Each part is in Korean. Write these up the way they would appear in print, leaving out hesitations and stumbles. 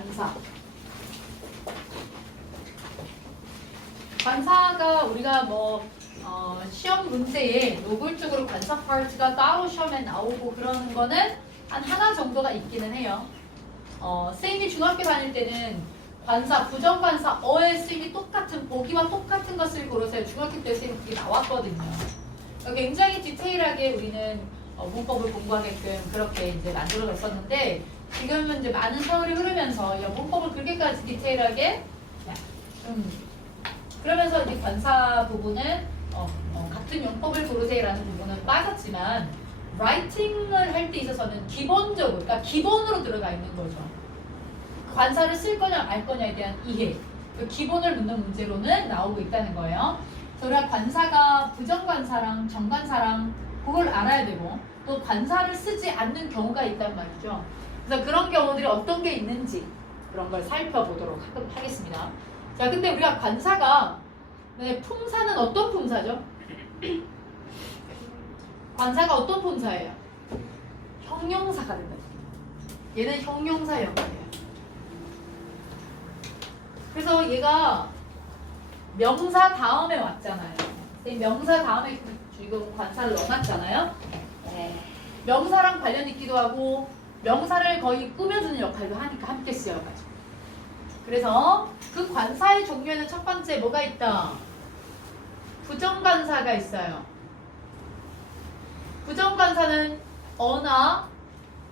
관사. 관사가 우리가 뭐 시험 문제에 노골적으로 관사 파트가 따로 시험에 나오고 그러는 거는 한 하나 정도가 있기는 해요. 쌤이 중학교 다닐 때는 관사, 부정관사, 어의 쓰기 똑같은 보기와 똑같은 것을 고르세요. 중학교 때 쌤이 그게 나왔거든요. 굉장히 디테일하게 우리는 문법을 공부하게끔 그렇게 이제 만들어졌었는데 지금은 이제 많은 세월이 흐르면서 문법을 그렇게까지 디테일하게 그러면서 이제 관사 부분은 같은 용법을 고르세요라는 부분은 빠졌지만 라이팅을 할 때 있어서는 기본적으로, 그러니까 기본으로 들어가 있는 거죠. 관사를 쓸 거냐 말 거냐에 대한 이해, 그 기본을 묻는 문제로는 나오고 있다는 거예요. 그래서 우리가 관사가 부정관사랑 정관사랑 그걸 알아야 되고 또 관사를 쓰지 않는 경우가 있단 말이죠. 그래서 그런 경우들이 어떤 게 있는지 그런 걸 살펴보도록 하겠습니다. 자, 근데 우리가 관사가 품사는 어떤 품사죠? 관사가 어떤 품사예요? 형용사가 된다. 얘는 형용사 역할이에요. 그래서 얘가 명사 다음에 왔잖아요. 명사 다음에 지금 관사를 넣어놨잖아요. 명사랑 관련 있기도 하고 명사를 거의 꾸며주는 역할도 하니까 함께 쓰여가지고. 그래서 그 관사의 종류에는 첫 번째 뭐가 있다? 부정관사가 있어요. 부정관사는 어나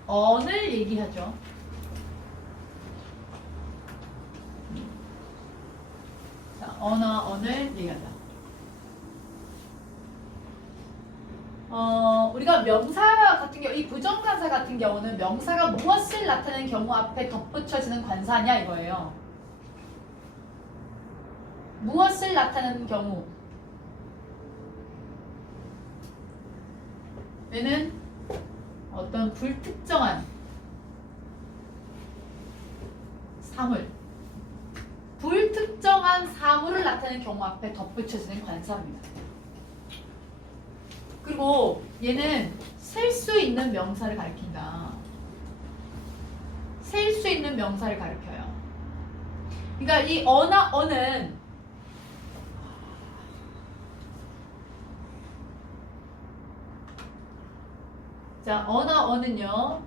언을 얘기하죠. 자, 어나 언을 얘기한다. 우리가 명사 같은 경우, 이 부정관사 같은 경우는 명사가 무엇을 나타내는 경우 앞에 덧붙여지는 관사냐 이거예요. 무엇을 나타내는 경우 얘는 어떤 불특정한 사물, 불특정한 사물을 나타내는 경우 앞에 덧붙여지는 관사입니다. 그리고 얘는 셀 수 있는 명사를 가리킨다. 셀 수 있는 명사를 가리켜요. 그러니까 이 어나 어는 자, 어나 어는요.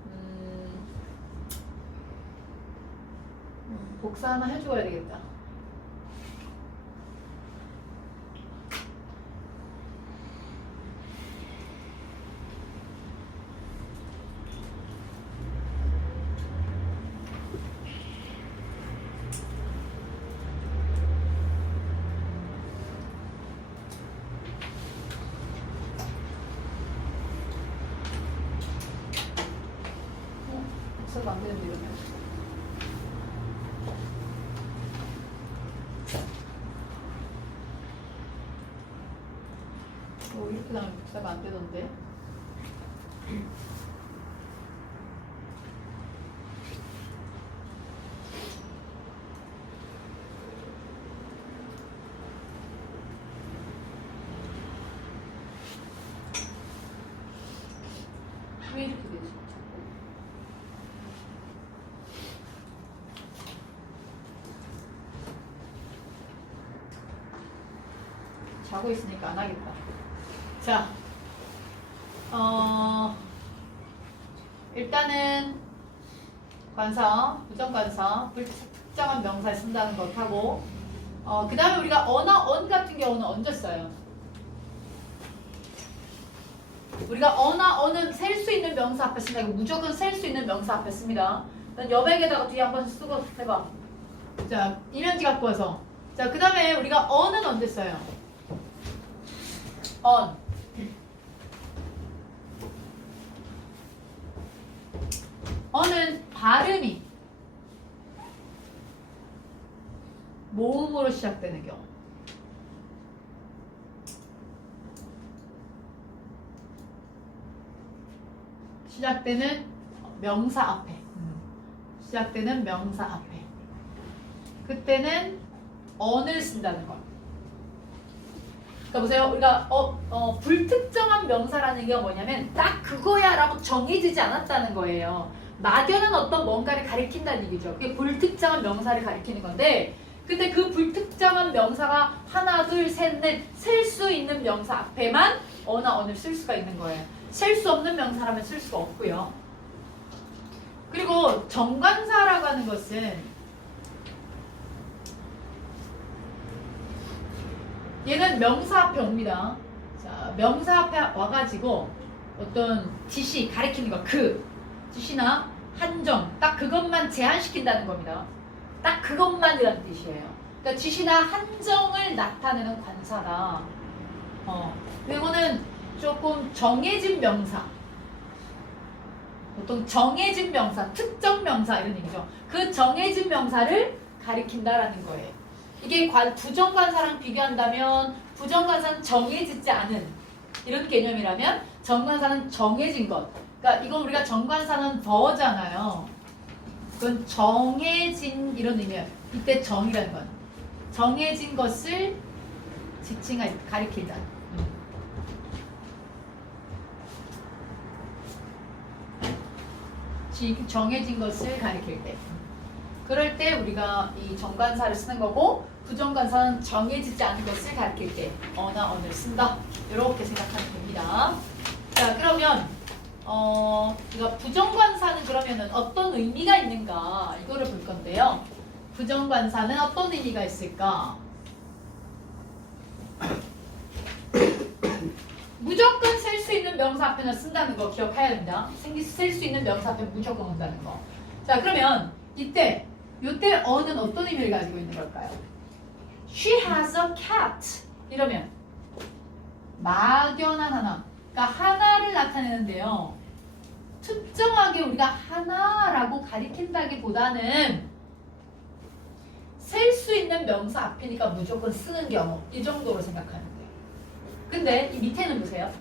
복사 하나 해줘야 되겠다. 복사가 안 되는데 이러면. 이렇게 나오면 복사가 안 되던데. 왜 이렇게 되지? 자고 있으니까 안 하겠다. 자, 일단은 관사, 부정관사, 불특정한 명사에 쓴다는 것하고 그 다음에 우리가 어나 언 같은 경우는 언제 써요? 우리가 어나 언은 셀 수 있는 명사 앞에 쓴다. 무조건 셀 수 있는 명사 앞에 씁니다. 여백에다가 뒤에 한번 쓰고 해봐. 자, 이면지 갖고 와서. 자, 그 다음에 우리가 언은 언제 써요? 언. 언은 발음이 모음으로 시작되는 경우. 시작되는 명사 앞에. 시작되는 명사 앞에. 그때는 언을 쓴다는 거. 그러니까 보세요. 우리가 불특정한 명사라는 게 뭐냐면 딱 그거야 라고 정해지지 않았다는 거예요. 막연한 어떤 뭔가를 가리킨다는 얘기죠. 그게 불특정한 명사를 가리키는 건데 근데 그 불특정한 명사가 하나, 둘, 셋, 넷 셀 수 있는 명사 앞에만 어나 언을 쓸 수가 있는 거예요. 셀 수 없는 명사라면 쓸 수가 없고요. 그리고 정관사라고 하는 것은 얘는 명사 앞에 옵니다. 자, 명사 앞에 와가지고 어떤 지시, 가리키는 거, 그 지시나 한정, 딱 그것만 제한시킨다는 겁니다. 딱 그것만이라는 뜻이에요. 그러니까 지시나 한정을 나타내는 관사다. 이거는 조금 정해진 명사, 보통 정해진 명사, 특정 명사 이런 얘기죠. 그 정해진 명사를 가리킨다라는 거예요. 이게 부정관사랑 비교한다면 부정관사는 정해지지 않은 이런 개념이라면 정관사는 정해진 것. 그러니까 이건 우리가 정관사는 더잖아요. 그건 정해진 이런 의미예요. 이때 정이라는 건 정해진 것을 지칭할 가리키다. 정해진 것을 가리킬 때. 그럴 때 우리가 이 정관사를 쓰는 거고 부정관사는 정해지지 않은 것을 가리킬 때 어나 언을 쓴다. 이렇게 생각하면 됩니다. 자, 그러면 우리가 부정관사는 그러면은 어떤 의미가 있는가 이거를 볼 건데요. 부정관사는 어떤 의미가 있을까? 무조건 쓸 수 있는 명사 앞에는 쓴다는 거 기억해야 됩니다. 쓸 수 있는 명사 앞에 무조건 온다는 거. 자, 그러면 이때 어는 어떤 의미를 가지고 있는 걸까요? She has a cat. 이러면 막연한 하나. 그러니까 하나를 나타내는데요. 특정하게 우리가 하나라고 가리킨다기보다는 셀 수 있는 명사 앞이니까 무조건 쓰는 경우 이 정도로 생각하는 거예요. 근데 이 밑에는 보세요.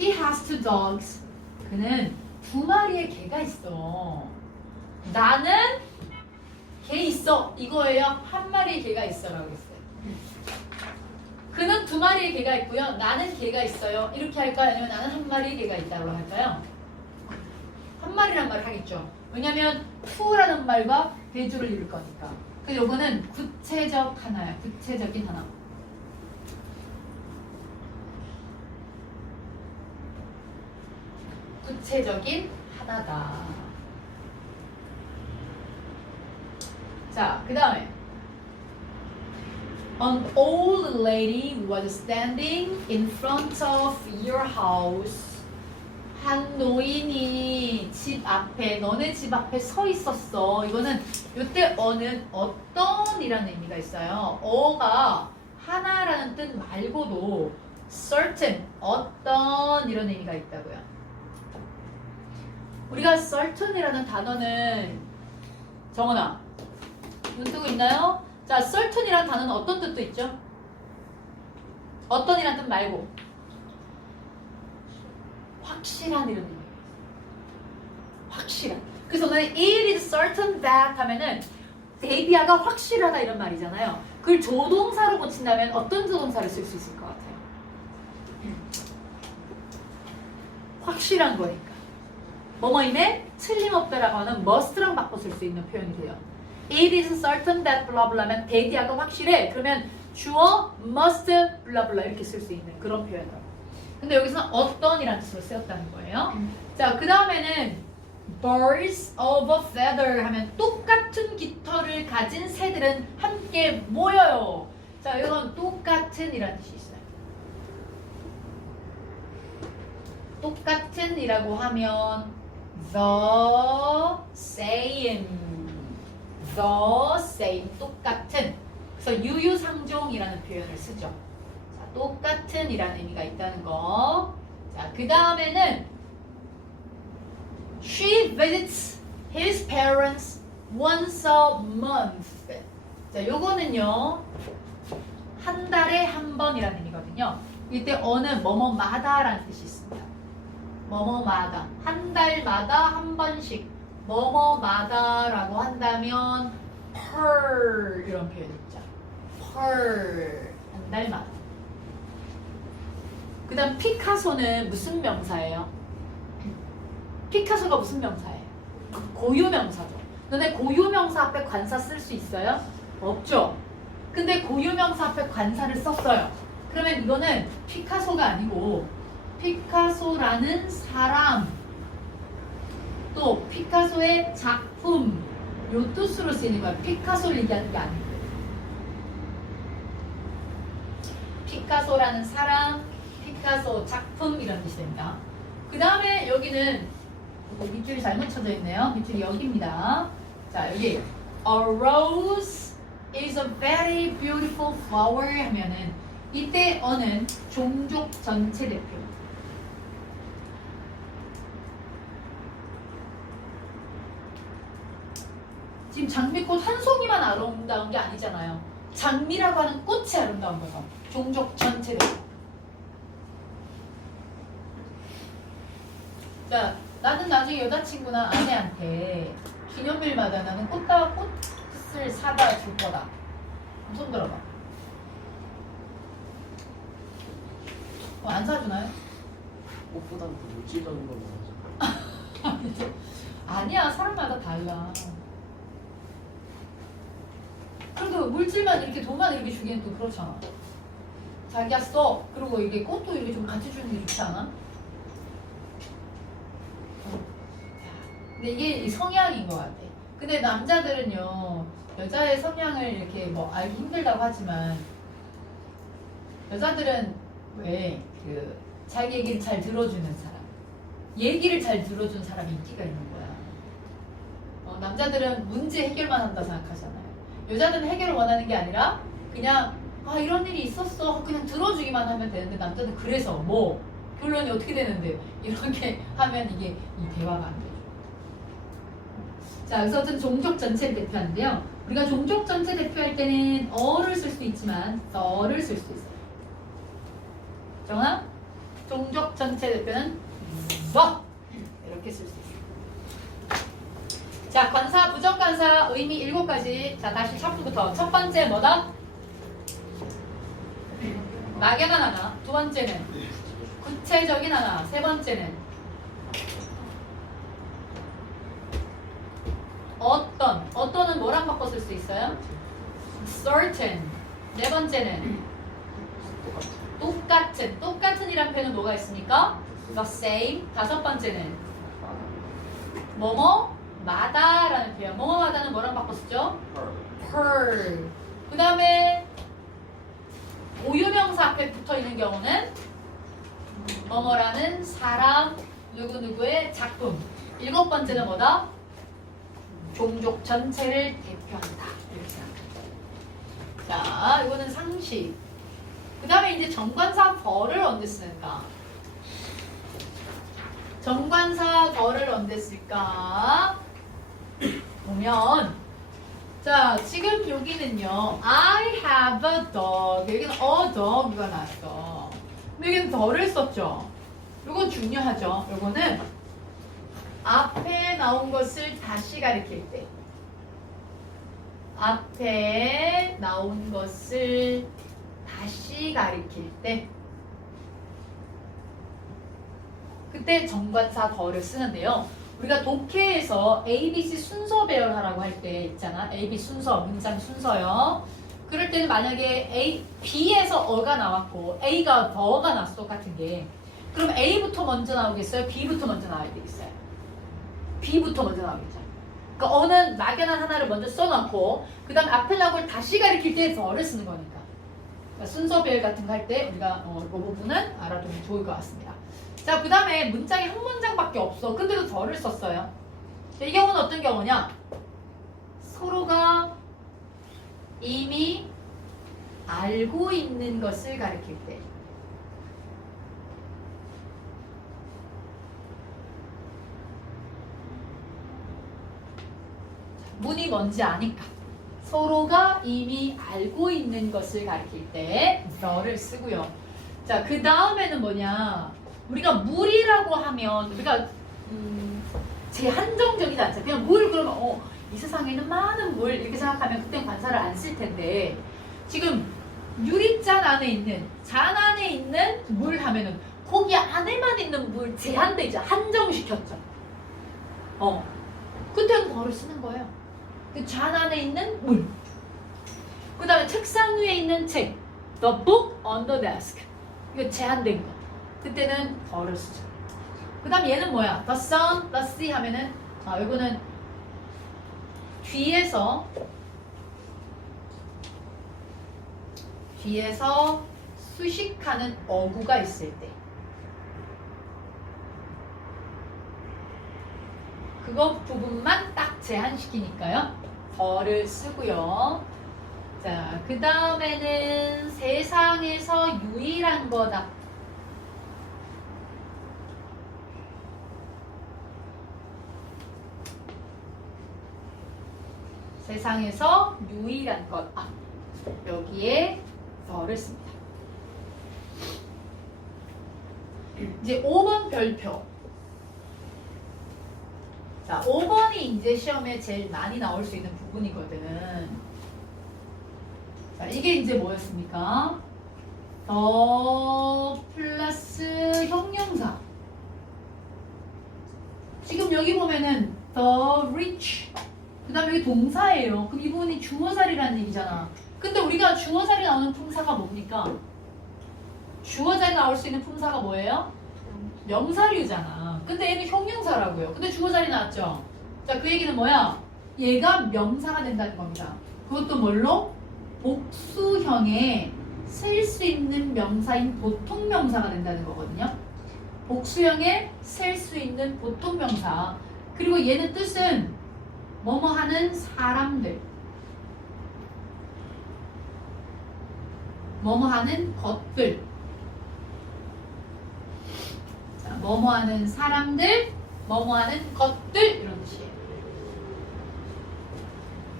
He has two dogs. 그는 두 마리의 개가 있어. 나는 개 있어. 이거예요. 한 마리의 개가 있어라고 했어요. 그는 두 마리의 개가 있고요. 나는 개가 있어요. 이렇게 할까요? 아니면 나는 한 마리의 개가 있다고 할까요? 한 마리란 말을 하겠죠. 왜냐면 투라는 말과 대주를 이룰 거니까. 그래서 요거는 구체적 하나야. 구체적인 하나. 구체적인 하나다. 자, 그 다음에 An old lady was standing in front of your house. 한 노인이 집 앞에, 너네 집 앞에 서 있었어. 이거는 이때 어는 어떤 이라는 의미가 있어요. 어가 하나라는 뜻 말고도 certain, 어떤 이런 의미가 있다고요. 우리가 certain이라는 단어는 정원아 눈 뜨고 있나요? 자, certain이라는 단어는 어떤 뜻도 있죠? 어떤이라는 뜻 말고 확실한 이런 의미. 확실한. 그래서 오늘 it is certain that 하면은 데이비아가 확실하다 이런 말이잖아요. 그걸 조동사로 고친다면 어떤 조동사를 쓸 수 있을 것 같아요? 확실한 거니까. 뭐뭐임에 틀림없다라고 하는 must랑 바꿔 쓸 수 있는 표현이 돼요. It is certain that blah blah면 데이비아가 확실해. 그러면 주어 must blah blah 이렇게 쓸 수 있는 그런 표현이라고. 근데 여기서는 어떤이라는 뜻으로 쓰였다는 거예요. 자, 그 다음에는 birds of a feather 하면 똑같은 깃털을 가진 새들은 함께 모여요. 자, 이건 똑같은 이라는 뜻이 있어요. 똑같은 이라고 하면 the same, 똑같은. 그래서 유유상종이라는 표현을 쓰죠. 똑같은 이라는 의미가 있다는 거. 자, 그 다음에는 She visits his parents once a month. 자, 요거는요 한 달에 한 번이라는 의미거든요. 이때 어는 뭐뭐마다라는 뜻이 있습니다. 뭐뭐마다, 한 달마다 한 번씩 뭐뭐마다라고 한다면 per 이런 표현 있죠. per 한 달마다. 그 다음 피카소는 무슨 명사예요? 피카소가 무슨 명사예요? 고유명사죠. 근데 고유명사 앞에 관사 쓸 수 있어요? 없죠. 근데 고유명사 앞에 관사를 썼어요. 그러면 이거는 피카소가 아니고 피카소라는 사람 또 피카소의 작품 요 뜻으로 쓰이는 거야. 피카소를 얘기하는 게 아니고 피카소라는 사람, 피카소 작품 이런 뜻이 됩니다. 그 다음에 여기는 밑줄이 잘못 쳐져 있네요. 밑줄이 여기입니다. 자 여기 A rose is a very beautiful flower 하면은 이때 어는 종족 전체 대표. 지금 장미꽃 한 송이만 아름다운 게 아니잖아요. 장미라고 하는 꽃이 아름다운 거죠. 종족 전체 대표. 자, 나는 나중에 여자친구나 아내한테 기념일마다 나는 꽃을 사다 줄 거다. 손 들어봐. 안 사주나요? 꽃보다는 더 물질적인 걸로 하죠. 아니야, 사람마다 달라. 그래도 물질만 이렇게 돈만 이렇게 주기엔 또 그렇잖아. 자기가 써. 그리고 이게 꽃도 이렇게 좀 같이 주는 게 좋지 않아? 근데 이게 성향인 것 같아. 근데 남자들은요, 여자의 성향을 이렇게 뭐 알기 힘들다고 하지만, 여자들은 왜 자기 얘기를 잘 들어주는 사람, 얘기를 잘 들어주는 사람이 인기가 있는 거야. 남자들은 문제 해결만 한다 생각하잖아요. 여자들은 해결을 원하는 게 아니라 그냥 이런 일이 있었어 그냥 들어주기만 하면 되는데 남자는 그래서 뭐 결론이 어떻게 되는데 이렇게 하면 이게 이 대화가 안 되죠. 자, 그래서 어쨌든 종족 전체를 대표하는데요. 우리가 종족 전체 대표할 때는 어를 쓸 수도 있지만 the를 쓸 수도 있어요. 정아? 종족 전체 대표는 the 이렇게 쓸 수 있어요. 자, 관사, 부정관사, 의미 7가지. 자, 다시 첫부터. 첫 번째 뭐다? 막연한 하나. 두 번째는 구체적인 하나. 세 번째는 어떤은 뭐랑 바꿔 쓸 수 있어요? certain. 네 번째는 똑같은이란 표현은 뭐가 있습니까? the same. 다섯 번째는 마다라는 표현. 마다는 뭐랑 바꿔 쓰죠? per. 그 다음에 고유명사 앞에 붙어 있는 경우는 뭐뭐라는 사람, 누구누구의 작품. 일곱 번째는 뭐다? 종족 전체를 대표한다. 이렇게 생각합니다. 자, 이거는 상식. 그 다음에 이제 정관사 더를 언제 쓰는가? 정관사 더를 언제 쓸까? 보면 자, 지금 여기는요. I have a dog. 여기는 a dog가 나왔어. 여기는 더를 썼죠. 이건 중요하죠. 이거는 앞에 나온 것을 다시 가리킬 때 앞에 나온 것을 다시 가리킬 때 그때 정관사 더를 쓰는데요. 우리가 독해에서 ABC 순서 배열하라고 할 때 있잖아. AB 순서, 문장 순서요. 그럴 때는 만약에 B에서 어가 나왔고 A가 더가 나왔어. 똑같은 게. 그럼 A부터 먼저 나오겠어요? B부터 먼저 나와야 되겠어요? B부터 먼저 나오겠죠. 그러니까 어는 막연한 하나를 먼저 써놓고 그 다음 앞에 나온 걸 다시 가리킬 때 더를 쓰는 거니까. 그러니까 순서 배열 같은 거 할 때 우리가 이 부분은 알아두면 좋을 것 같습니다. 자, 그 다음에 문장이 한 문장밖에 없어. 근데도 더를 썼어요. 이 경우는 어떤 경우냐? 서로가 이미 알고 있는 것을 가리킬 때. 문이 뭔지 아니까. 서로가 이미 알고 있는 것을 가리킬 때 the를 쓰고요. 자, 그 다음에는 뭐냐? 우리가 물이라고 하면 우리가 제한정적이지 않죠. 그냥 물 그러면 이 세상에는 많은 물 이렇게 생각하면 그땐 관사를 안 쓸 텐데 지금 유리잔 안에 있는 잔 안에 있는 물 하면은 거기 안에만 있는 물 제한돼 있죠. 한정시켰죠. 그때는 더를 쓰는 거예요. 그 잔 안에 있는 물. 그 다음에 책상 위에 있는 책. The book on the desk. 이거 제한된 거. 그때는 더를 쓰죠. 그 다음 얘는 뭐야? The sun, the sea 하면은 이거는 뒤에서 수식하는 어구가 있을 때 그거 부분만 딱 제한시키니까요. 더를 쓰고요. 자, 그 다음에는 세상에서 유일한 거다. 세상에서 유일한 것. 여기에 더를 씁니다. 이제 5번 별표. 자, 5번이 이제 시험에 제일 많이 나올 수 있는 부분이거든. 자, 이게 이제 뭐였습니까? 더 플러스 형용사. 지금 여기 보면은 the rich. 그 다음에 여기 동사예요. 그럼 이 부분이 주어자리라는 얘기잖아. 근데 우리가 주어자리 나오는 품사가 뭡니까? 주어자리 나올 수 있는 품사가 뭐예요? 명사류잖아. 근데 얘는 형용사라고요. 근데 주어자리 나왔죠? 자, 그 얘기는 뭐야? 얘가 명사가 된다는 겁니다. 그것도 뭘로? 복수형에 쓸 수 있는 명사인 보통명사가 된다는 거거든요. 복수형에 쓸 수 있는 보통명사. 그리고 얘는 뜻은 뭐뭐 하는 사람들, 뭐뭐 하는 것들, 자, 뭐뭐 하는 사람들, 뭐뭐 하는 것들 이런 뜻이에요.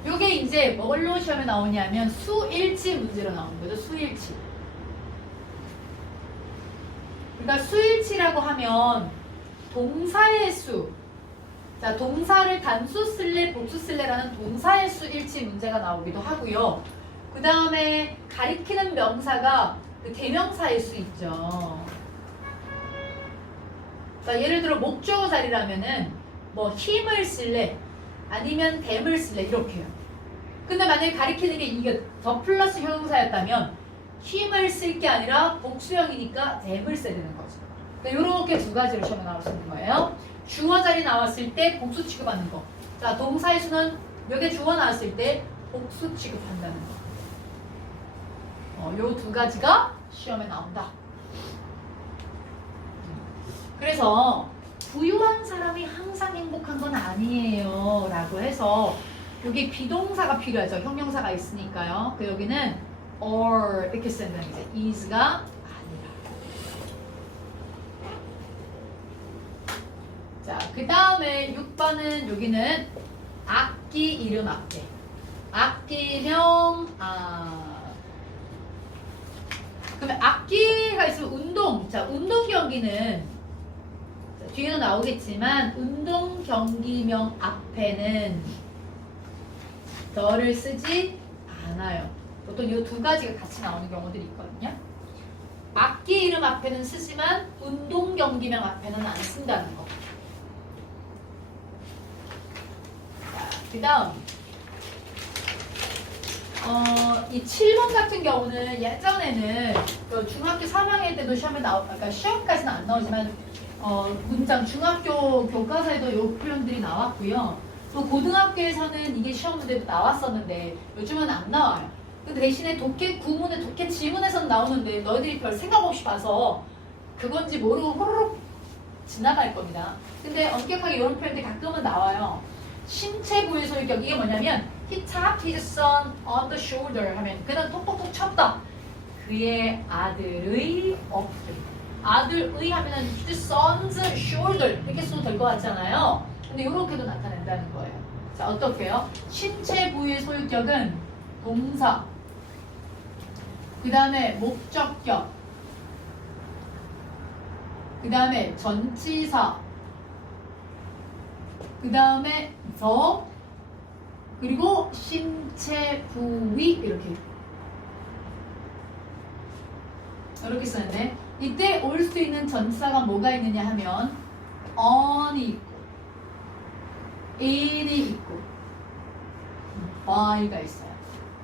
요게 이제 뭘로 시험에 나오냐면 수일치 문제로 나오는 거죠. 수일치. 그러니까 수일치라고 하면 동사의 수, 자, 동사를 단수 쓸래, 복수 쓸래라는 동사의 수 일치 문제가 나오기도 하고요. 그 다음에 가리키는 명사가 그 대명사일 수 있죠. 자, 예를 들어 목적어 자리라면은 뭐 힘을 쓸래, 아니면 댐을 쓸래 이렇게요. 근데 만약에 가리키는 게 이게 더 플러스 형용사였다면 힘을 쓸 게 아니라 복수형이니까 댐을 써야 되는 거죠. 그러니까 이렇게 두 가지로 시험에 나올 수 있는 거예요. 주어 자리 나왔을 때 복수 취급하는 거. 자, 동사의 수는 여기에 주어 나왔을 때 복수 취급한다는 거. 요 두 가지가 시험에 나온다. 그래서 부유한 사람이 항상 행복한 건 아니에요 라고 해서 여기 비동사가 필요하죠. 형용사가 있으니까요. 그 여기는 or 이렇게 쓴다는 이제 is가 자, 그 다음에 6번은 여기는 악기 이름 앞에 악기명 그러면 악기가 있으면 운동. 자, 운동 경기는 자, 뒤에도 나오겠지만 운동 경기명 앞에는 더를 쓰지 않아요. 보통 이 두 가지가 같이 나오는 경우들이 있거든요. 악기 이름 앞에는 쓰지만 운동 경기명 앞에는 안 쓴다는 거. 그 다음 이 7번 같은 경우는 예전에는 그 중학교 3학년 때도 시험에 그러니까 시험까지는 안 나오지만 문장 중학교 교과서에도 이 표현들이 나왔고요. 또 고등학교에서는 이게 시험 문제도 나왔었는데 요즘은 안 나와요. 근데 대신에 구문에 독해 지문에서는 나오는데 너희들이 별 생각 없이 봐서 그건지 모르고 호로록 지나갈 겁니다. 근데 엄격하게 이런 표현들이 가끔은 나와요. 신체 부위 소유격 이게 뭐냐면 he tapped his son on the shoulder 하면 그는 톡톡톡 쳤다. 그의 아들의 엎드림. 아들의 하면은 his son's shoulder 이렇게 써도 될 것 같잖아요. 근데 이렇게도 나타낸다는 거예요. 자, 어떻게요? 신체 부위의 소유격은 동사, 그 다음에 목적격, 그 다음에 전치사, 그 다음에 the, 그리고 신체 부위 이렇게 쓰는데 이때 올 수 있는 전치사가 뭐가 있느냐 하면 on이 있고 in이 있고 by가 있어요.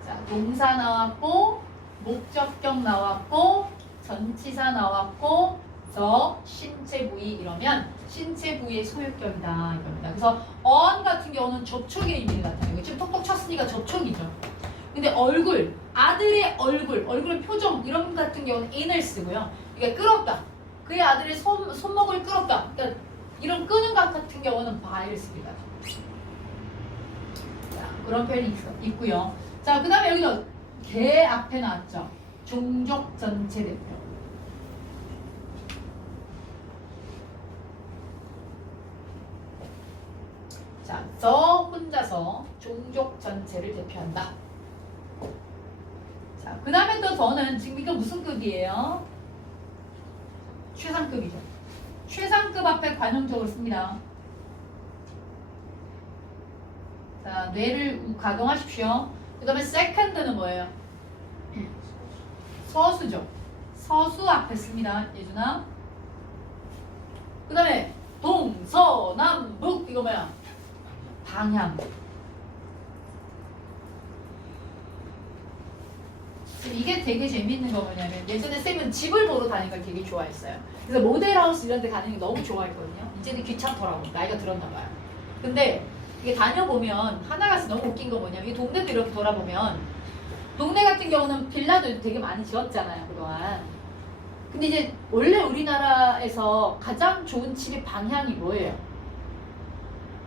자, 동사 나왔고 목적격 나왔고 전치사 나왔고 더 신체 부위 이러면 신체 부위의 소유격이다 이겁니다. 그래서 on 같은 경우는 접촉의 의미를 나타내고 지금 톡톡 쳤으니까 접촉이죠. 근데 얼굴, 아들의 얼굴의 표정 이런 것 같은 경우는 in을 쓰고요. 이게 끌었다. 그의 아들의 손목을 끌었다. 그러니까 이런 끄는 것 같은 경우는 by를 씁니다. 자, 그런 표현이 있고요. 자, 그 다음에 여기서 개 앞에 나왔죠. 종족 전체 대표. 자, 저 혼자서 종족 전체를 대표한다. 자, 그 다음에 또 더는 지금 이거 무슨 급이에요? 최상급이죠. 최상급 앞에 관용적으로 씁니다. 자, 뇌를 가동하십시오. 그 다음에 second는 뭐예요? 서수죠. 서수 앞에 씁니다. 예준아. 그 다음에 동서남북 이거 뭐야? 방향. 이게 되게 재밌는 거 뭐냐면 예전에 쌤은 집을 보러 다니는 걸 되게 좋아했어요. 그래서 모델하우스 이런 데 가는 게 너무 좋아했거든요. 이제는 귀찮더라고. 나이가 들었나 봐요. 근데 이게 다녀보면 하나가 너무 웃긴 거 뭐냐면 이 동네도 이렇게 돌아보면 동네 같은 경우는 빌라도 되게 많이 지었잖아요. 그동안. 근데 이제 원래 우리나라에서 가장 좋은 집의 방향이 뭐예요?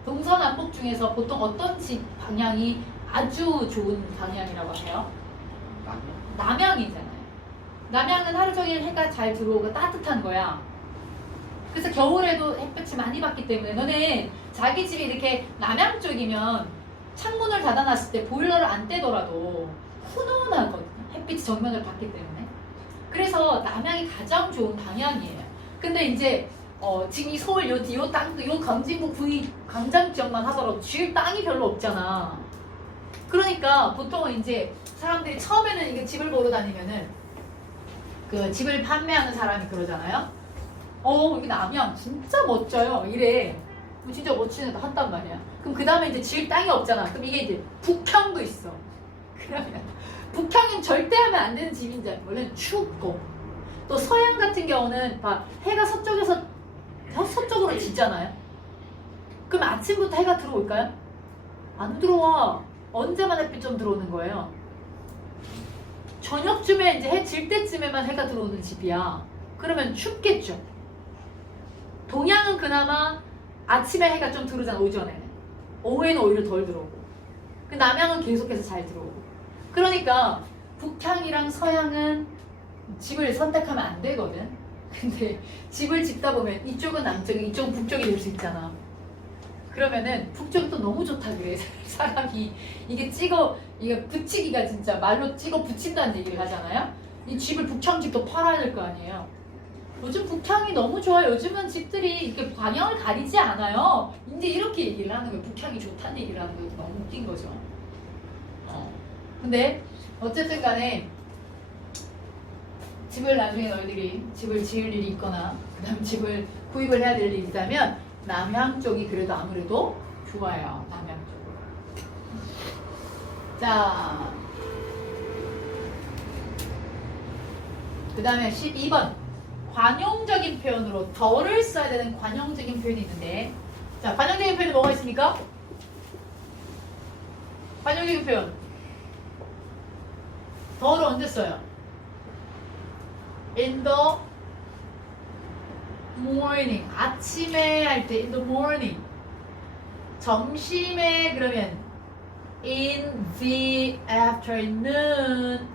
동서남북 중에서 보통 어떤 집 방향이 아주 좋은 방향이라고 하세요? 남향이잖아요. 남향은 하루 종일 해가 잘 들어오고 따뜻한 거야. 그래서 겨울에도 햇볕이 많이 받기 때문에 너네 자기 집이 이렇게 남향 쪽이면 창문을 닫아놨을 때 보일러를 안 떼더라도 훈훈하거든요. 햇빛이 정면을 받기 때문에. 그래서 남향이 가장 좋은 방향이에요. 근데 이제 지금 이 서울 요 땅, 요 강진구 구이 광장 지역만 하더라도 줄 땅이 별로 없잖아. 그러니까 보통은 이제 사람들이 처음에는 이게 집을 보러 다니면은 그 집을 판매하는 사람이 그러잖아요. 여기 남양 진짜 멋져요. 이래. 진짜 멋지네 한단 말이야. 그럼 그 다음에 이제 지을 땅이 없잖아. 그럼 이게 이제 북향도 있어. 그러면 북향은 절대 하면 안 되는 집인지 원래는 춥고 또 서양 같은 경우는 봐 해가 서쪽으로 지잖아요. 그럼 아침부터 해가 들어올까요? 안 들어와. 언제만 햇빛 좀 들어오는 거예요. 저녁쯤에 이제 해 질 때쯤에만 해가 들어오는 집이야. 그러면 춥겠죠. 동양은 그나마 아침에 해가 좀 들어오잖아. 오전에는. 오후에는 오히려 덜 들어오고. 그 남양은 계속해서 잘 들어오고. 그러니까 북향이랑 서양은 집을 선택하면 안 되거든. 근데 집을 짓다 보면 이쪽은 남쪽이 이쪽은 북쪽이 될 수 있잖아. 그러면은 북쪽이 또 너무 좋다 그래. 사람이 이게 붙이기가 진짜 말로 찍어 붙인다는 얘기를 하잖아요. 이 집을 북향집도 팔아야 될 거 아니에요. 요즘 북향이 너무 좋아요. 요즘은 집들이 이렇게 방향을 가리지 않아요. 이제 이렇게 얘기를 하는 거예요. 북향이 좋다는 얘기를 하는 거 너무 웃긴 거죠. 근데 어쨌든 간에 집을 나중에 너희들이 집을 지을 일이 있거나 그 다음 집을 구입을 해야 될 일이 있다면 남향 쪽이 그래도 아무래도 좋아요. 남향 쪽으로. 자, 그 다음에 12번 관용적인 표현으로 더를 써야 되는 관용적인 표현이 있는데 자, 관용적인 표현이 뭐가 있습니까? 관용적인 표현 더를 언제 써요? In the morning. 아침에 할 때 in the morning. 점심에 그러면 in the afternoon.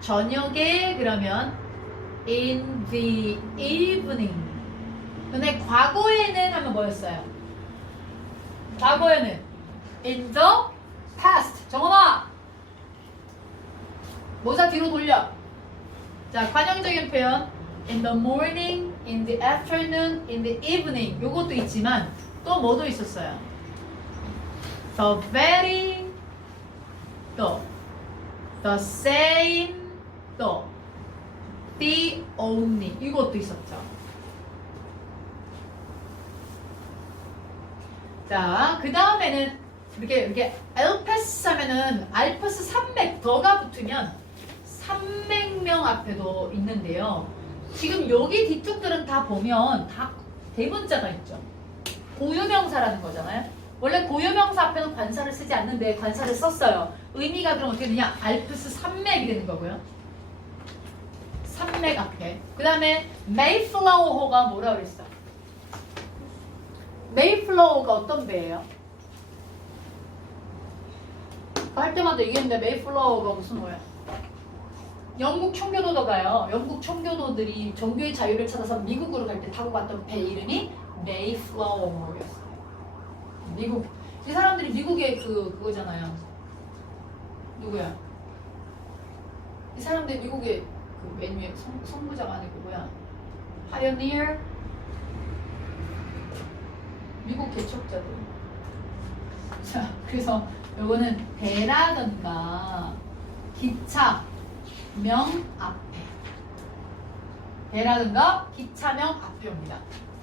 저녁에 그러면 in the evening. 근데 과거에는 하면 뭐였어요? 과거에는 in the past. 정원아! 모자 뒤로 돌려. 자, 관용적인 표현 in the morning, in the afternoon, in the evening 요것도 있지만 또 뭐도 있었어요? the very, 또 the same, 또 the only 이것도 있었죠. 자, 그 다음에는 이렇게 엘패스 하면은 알퍼스 산맥 더가 붙으면 산맥명 앞에도 있는데요. 지금 여기 뒤쪽들은 다 보면 다 대문자가 있죠. 고유명사라는 거잖아요. 원래 고유명사 앞에는 관사를 쓰지 않는데 관사를 썼어요. 의미가 그럼 어떻게 되냐? 알프스 산맥이 되는 거고요. 산맥 앞에. 그 다음에 메이플라워호가 뭐라 그랬어? 메이플라워가 어떤 배예요? 할 때마다 얘기했는데 메이플라워가 무슨 뭐야? 영국 청교도가요. 영국 청교도들이 종교의 자유를 찾아서 미국으로 갈 때 타고 갔던 배 이름이 메이플라워였어요. 미국. 이 사람들이 미국의 그거잖아요. 누구야? 이 사람들이 미국의 그 맨 위에 선구자가 아니고 뭐야? 파이어니어? 미국 개척자들. 자, 그래서 요거는 배라든가 기차명 앞에. 배라든가 기차명 앞에입니다.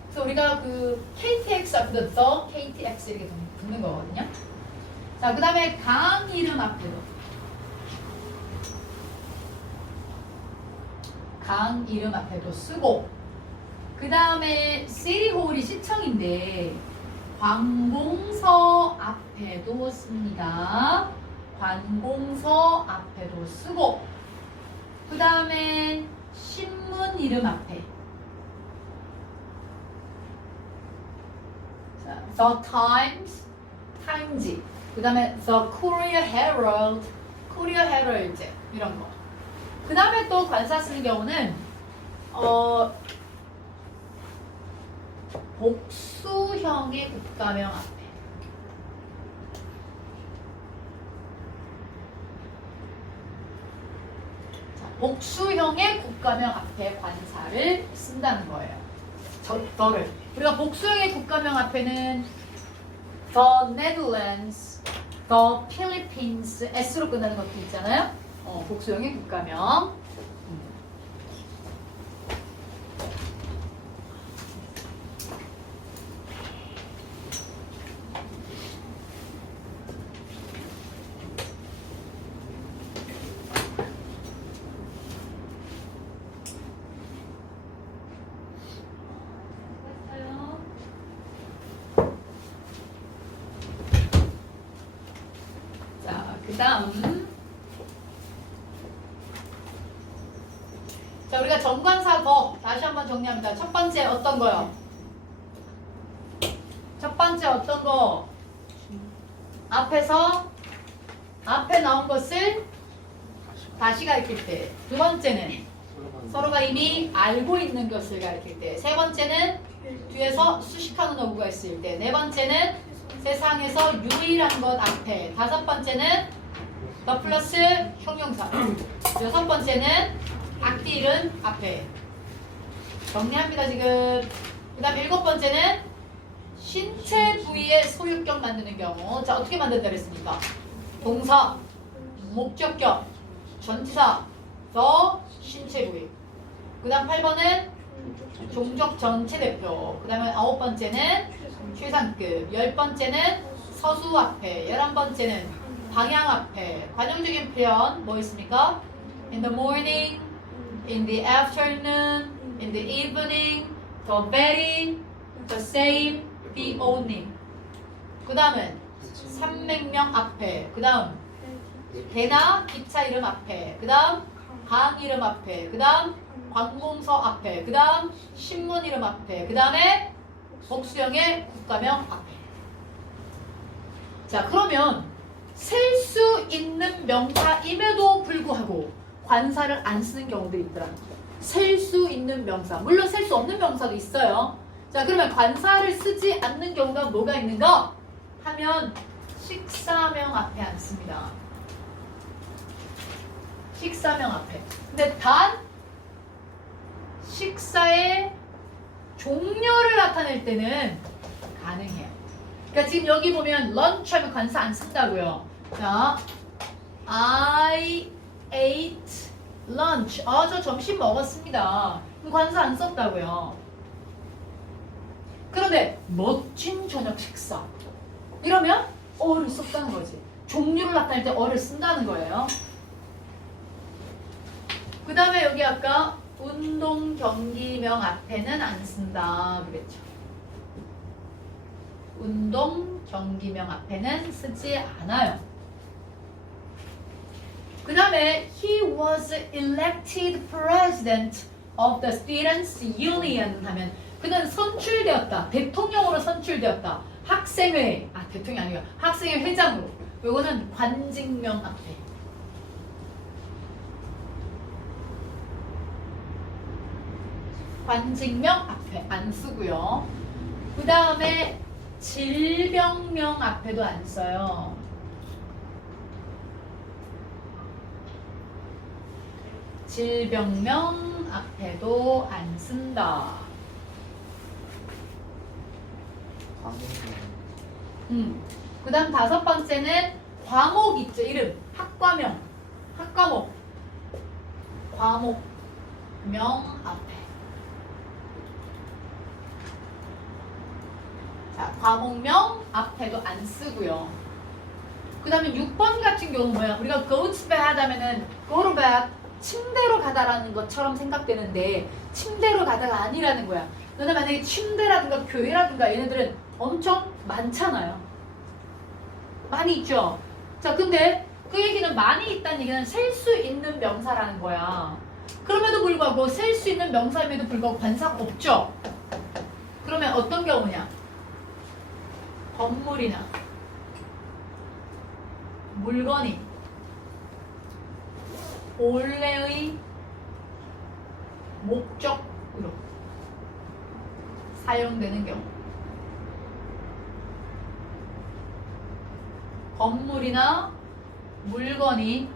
그래서 우리가 그 KTX 앞에도 the KTX 이렇게 붙는 거거든요. 자, 그 다음에 강 이름 앞에도. 강 이름 앞에도 쓰고. 그 다음에 시티홀이 시청인데 관공서 앞에도 씁니다. 관공서 앞에도 쓰고. 그 다음에 신문 이름 앞에. The Times, 타임지. 그 다음에 The Korea Herald, Korea Herald 이런 거. 그 다음에 또 관사 쓰는 경우는 복수형의 국가명 앞에. 자, 복수형의 국가명 앞에 관사를 쓴다는 거예요. 더를. 우리가 복수형의 국가명 앞에는 The Netherlands, The Philippines, S로 끝나는 것도 있잖아요. 복수형의 국가명. 그 다음. 자, 우리가 정관사 더 다시 한번 정리합니다. 첫 번째 어떤 거요? 첫 번째 어떤 거? 앞에 나온 것을 다시 가리킬 때. 두 번째는 서로가 이미 알고 있는 것을 가리킬 때. 세 번째는 뒤에서 수식하는 어구가 있을 때. 네 번째는 세상에서 유일한 것 앞에. 다섯 번째는 더 플러스 형용사. 여섯 번째는 악디일은 앞에. 정리합니다 지금. 그 다음 일곱 번째는 신체 부위의 소유격 만드는 경우. 자, 어떻게 만든다 그랬습니까? 동사, 목적격, 전치사, 더 신체 부위. 그 다음 8번은 종족 전체 대표. 그 다음에 아홉 번째는 최상급. 열 번째는 서수 앞에. 11번째는 방향 앞에. 관용적인 표현 뭐 있습니까? In the morning, in the afternoon, in the evening, the very, the same, the only. 그 다음은 산맥명 앞에. 그 다음 배나 기차 이름 앞에. 그 다음 강 이름 앞에. 그 다음 관공서 앞에. 그 다음 신문 이름 앞에. 그 다음에 복수형의 국가명 앞에. 자, 그러면 셀 수 있는 명사임에도 불구하고 관사를 안 쓰는 경우들이 있더라. 셀 수 있는 명사. 물론 셀 수 없는 명사도 있어요. 자, 그러면 관사를 쓰지 않는 경우가 뭐가 있는가? 하면 식사명 앞에 안 씁니다. 식사명 앞에. 근데 단 식사의 종류를 나타낼 때는 가능해요. 그러니까 지금 여기 보면 lunch 하면 관사 안 쓴다고요. 자, I ate lunch. 저 점심 먹었습니다. 그럼 관사 안 썼다고요. 그런데 멋진 저녁 식사. 이러면 어를 썼다는 거지. 종류를 나타낼 때 어를 쓴다는 거예요. 그 다음에 여기 아까 운동 경기명 앞에는 안 쓴다 그랬죠. 운동 경기명 앞에는 쓰지 않아요. 그 다음에 he was elected president of the students union 하면 그는 선출되었다. 대통령으로 선출되었다. 학생회, 대통령이 아니라 학생회 회장으로. 요거는 관직명 앞에. 관직명 앞에 안 쓰고요. 그 다음에 질병명 앞에도 안 써요. 질병명 앞에도 안 쓴다. 그 다음 5번째는 과목 있죠. 이름, 학과명, 학과목, 과목명 앞에. 자, 과목명 앞에도 안 쓰고요. 그 다음에 6번 같은 경우는 뭐야? 우리가 go to bed 하면은 go to bed, 침대로 가다라는 것처럼 생각되는데 침대로 가다가 아니라는 거야. 너네 만약에 침대라든가 교회라든가 얘네들은 엄청 많잖아요. 많이 있죠? 자, 근데 그 얘기는 많이 있다는 얘기는 셀 수 있는 명사라는 거야. 그럼에도 불구하고 셀 수 있는 명사임에도 불구하고 관사가 없죠? 그러면 어떤 경우냐? 건물이나 물건이 본래의 목적으로 사용되는 경우, 건물이나 물건이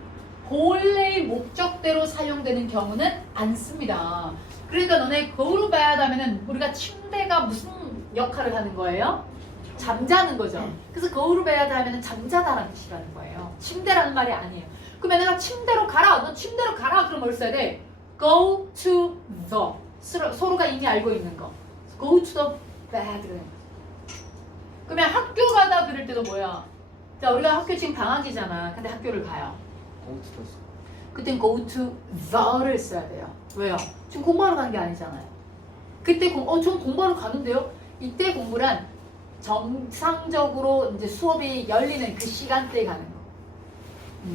본래의 목적대로 사용되는 경우는 안 씁니다. 그러니까 너네 거울을 봐야 하면은 우리가 침대가 무슨 역할을 하는 거예요? 잠자는 거죠. 그래서 거울을 봐야 하면은 잠자다라는 뜻이라는 거예요. 침대라는 말이 아니에요. 그러면 내가 침대로 가라. 너 침대로 가라. 그럼 뭘 써야 돼? Go to the. 서로가 이미 알고 있는 거. Go to the bed. 그러면 학교 가다 그럴 때도 뭐야? 자, 우리가 학교 지금 방학이잖아. 근데 학교를 가요. 그땐 go to the를 써야 돼요. 왜요? 지금 공부하러 가는 게 아니잖아요. 그때 전 공부하러 가는데요. 이때 공부란 정상적으로 이제 수업이 열리는 그 시간대에 가는 거.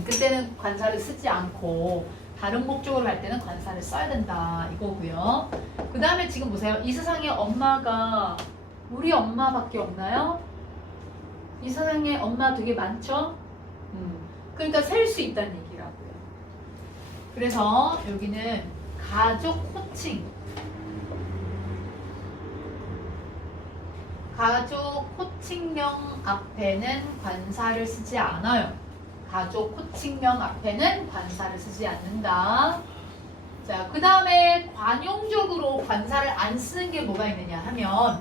그때는 관사를 쓰지 않고 다른 목적으로 갈 때는 관사를 써야 된다 이거고요. 그 다음에 지금 보세요. 이 세상에 엄마가 우리 엄마밖에 없나요? 이 세상에 엄마 되게 많죠? 그러니까 셀 수 있다는 얘기라고요. 그래서 여기는 가족 호칭, 가족 호칭명 앞에는 관사를 쓰지 않아요. 가족 호칭명 앞에는 관사를 쓰지 않는다. 자, 그 다음에 관용적으로 관사를 안 쓰는 게 뭐가 있느냐 하면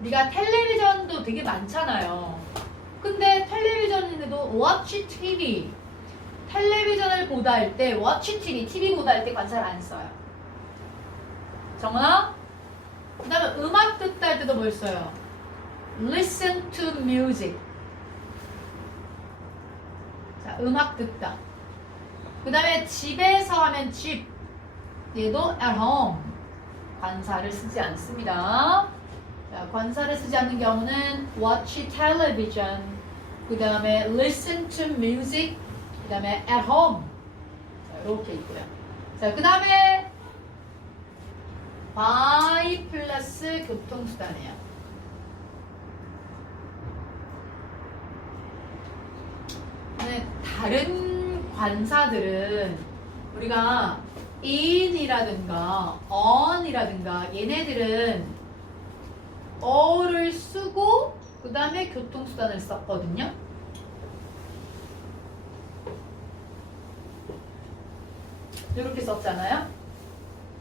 우리가 텔레비전도 되게 많잖아요. 근데 텔레비전인데도 watch TV, 텔레비전을 보다 할 때 watch TV, TV 보다 할 때 관사를 안 써요. 정원아? 그 다음에 음악 듣다 할 때도 뭘 써요? listen to music. 자, 음악 듣다. 그 다음에 집에서 하면 집, 얘도 at home. 관사를 쓰지 않습니다. 자, 관사를 쓰지 않는 경우는 watch television, 그 다음에 listen to music, 그 다음에 at home. 자, 이렇게 있고요. 자, 그 다음에 by 플러스 교통수단이에요. 네, 다른 관사들은 우리가 in이라든가 on이라든가 얘네들은 어를 쓰고 그 다음에 교통수단을 썼거든요. 이렇게 썼잖아요.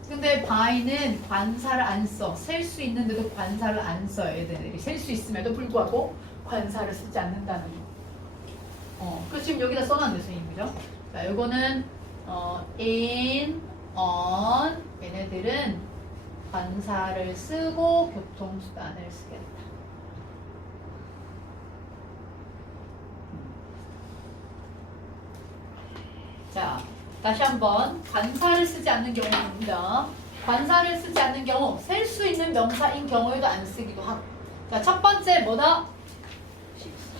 근데 by는 관사를 안 써. 셀 수 있는데도 관사를 안 써요. 얘네들이 셀 수 있음에도 불구하고 관사를 쓰지 않는다는 거. 그 지금 여기다 써놨는데 선생님, 그죠? 자, 요거는 in, on 얘네들은 관사를 쓰고 교통수단을 쓰겠다. 다시 한번 관사를 쓰지 않는 경우입니다. 관사를 쓰지 않는 경우 셀 수 있는 명사인 경우에도 안 쓰기도 하고. 자, 첫 번째 뭐다?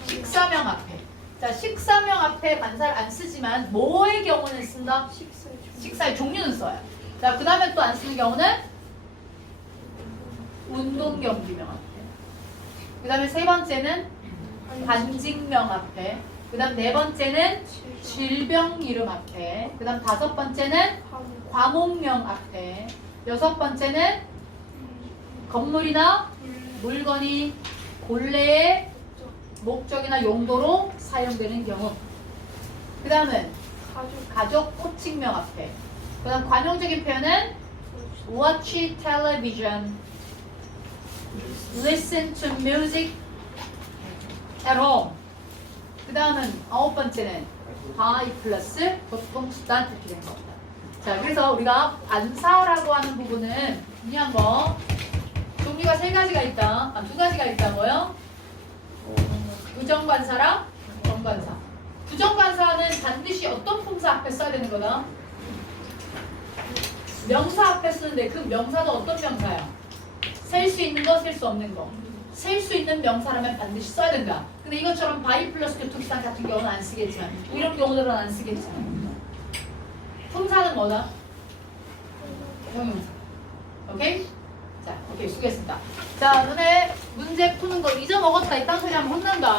식사명 앞에. 자, 식사명 앞에 관사를 안 쓰지만 뭐의 경우는 쓴다? 식사의 종류는 써요. 자, 그 다음에 또 안 쓰는 경우는 운동 경기명 앞에. 그 다음에 세 번째는 관직명 앞에. 그 다음 네 번째는 질병 이름 앞에. 그 다음 다섯 번째는 과목명 앞에. 여섯 번째는 건물이나 물건이 본래의 목적이나 용도로 사용되는 경우. 그 다음은 가족 호칭명 앞에. 그 다음 관용적인 표현은 watch television, listen to music at home. 그 다음은 아홉 번째는 by 플러스 보통수단 이렇게 된 겁니다. 자, 그래서 우리가 관사라고 하는 부분은 중요한 거 종류가 세 가지가 있다. 두 가지가 있다고요. 부정관사랑 정관사. 부정관사는 반드시 어떤 품사 앞에 써야 되는 거다? 명사 앞에 쓰는데 그 명사도 어떤 명사야? 셀 수 있는 거, 셀 수 없는 거. 셀 수 있는 명사라면 반드시 써야 된다. 근데 이것처럼 바이 플러스 교통수단 같은 경우는 안 쓰겠지만 이런 경우들은 안 쓰겠지만 품사는 뭐다? 형용사. 오케이? 자, 오케이, 수고했습니다. 자, 너네 문제 푸는 거 잊어먹었다 이딴 소리 하면 혼난다.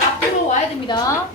앞으로 와야 됩니다.